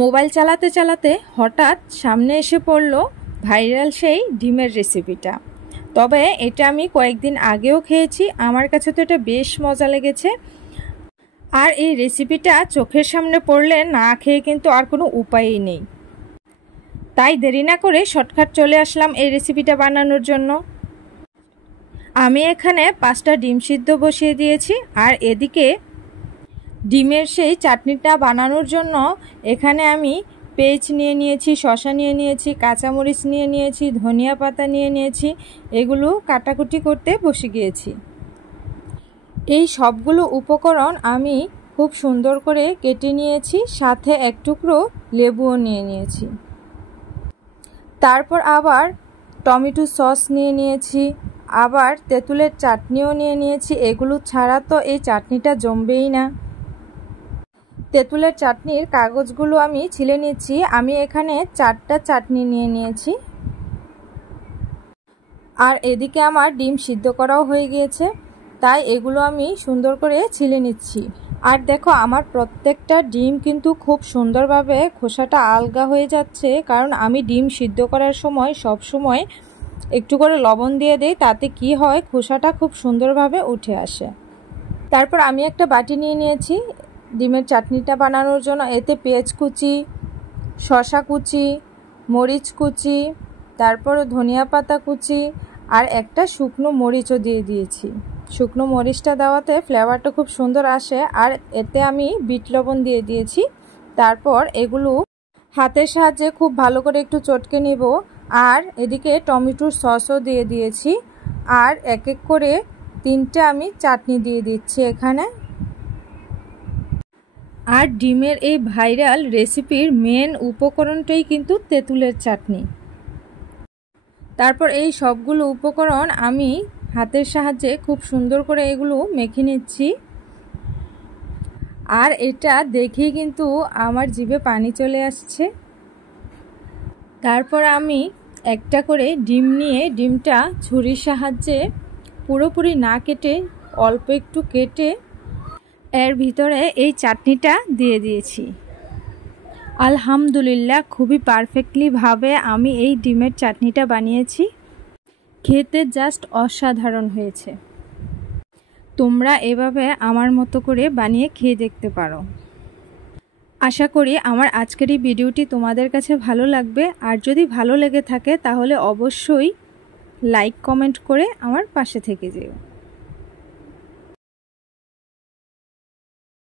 Mobile চালাতে চালাতে হঠাৎ সামনে এসে পড়লো ভাইরাল সেই ডিমের রেসিপিটা। তবে এটা আমি কয়েকদিন আগেও খেয়েছি, আমার কাছে তো এটা বেশ মজা লেগেছে। আর এই রেসিপিটা চোখের সামনে পড়লে না খেয়ে কিন্তু আর কোনো উপায়ই নেই। তাই দেরি না করে শর্টকাট চলে আসলাম এই রেসিপিটা বানানোর জন্য। আমি এখানে 5টা ডিম সিদ্ধ বসিয়ে দিয়েছি। আর এদিকে ডিমের সেই চাটনিটা বানানোর জন্য এখানে আমি পেঁয়াজ নিয়ে নিয়েছি, শসা নিয়ে নিয়েছি, কাঁচামরিচ নিয়ে নিয়েছি, ধনিয়া পাতা নিয়ে নিয়েছি। এগুলো কাটাকুটি করতে বসে গিয়েছি। এই সবগুলো উপকরণ আমি খুব সুন্দর করে কেটে নিয়েছি, সাথে এক টুকরো লেবুও নিয়ে নিয়েছি। তারপর আবার টমেটো সস নিয়ে নিয়েছি, আবার তেঁতুলের চাটনিও নিয়ে নিয়েছি। এগুলো ছাড়া তো এই চাটনিটা জমবেই না। তেঁতুলের চাটনির কাগজগুলো আমি ছিলে নিচ্ছি। আমি এখানে 4টা চাটনি নিয়ে নিয়েছি। আর এদিকে আমার ডিম সিদ্ধ করাও হয়ে গিয়েছে, তাই এগুলো আমি সুন্দর করে ছিলে নিচ্ছি। আর দেখো, আমার প্রত্যেকটা ডিম কিন্তু খুব সুন্দরভাবে খোসাটা আলগা হয়ে যাচ্ছে, কারণ আমি ডিম সিদ্ধ করার সময় সব সময় একটু করে লবণ দিয়ে দেই, তাতে কি হয় খোসাটা খুব সুন্দরভাবে উঠে আসে। তারপর আমি একটা বাটি নিয়ে নিয়েছি ডিমের চাটনিটা বানানোর জন্য। এতে পেঁয়াজ কুচি, শসা কুচি, মরিচ কুচি, তারপর ধনিয়া পাতা কুচি আর একটা শুকনো মরিচও দিয়ে দিয়েছি। শুকনো মরিচটা দেওয়াতে ফ্লেভারটা খুব সুন্দর আসে। আর এতে আমি বিট লবণ দিয়ে দিয়েছি। তারপর এগুলো হাতের সাহায্যে খুব ভালো করে একটু চটকে নেব। আর এদিকে টমেটোর সসও দিয়ে দিয়েছি। আর এক এক করে 3টে আমি চাটনি দিয়ে দিচ্ছি এখানে। আর ডিমের এই ভাইরাল রেসিপির মেন উপকরণটাই কিন্তু তেঁতুলের চাটনি। তারপর এই সবগুলো উপকরণ আমি হাতের সাহায্যে খুব সুন্দর করে এগুলো মেখে নিচ্ছি। আর এটা দেখেই কিন্তু আমার জিভে পানি চলে আসছে। তারপর আমি একটা করে ডিম নিয়ে ডিমটা ছুরির সাহায্যে পুরোপুরি না কেটে অল্প একটু কেটে এর ভিতরে এই চাটনিটা দিয়ে দিয়েছি। আলহামদুলিল্লাহ, খুবই পারফেক্টলি ভাবে আমি এই ডিমের চাটনিটা বানিয়েছি। খেতে জাস্ট অসাধারণ হয়েছে। তোমরা এভাবে আমার মতো করে বানিয়ে খেয়ে দেখতে পারো। আশা করি আমার আজকের এই ভিডিওটি তোমাদের কাছে ভালো লাগবে। আর যদি ভালো লেগে থাকে তাহলে অবশ্যই লাইক কমেন্ট করে আমার পাশে থেকে যেও।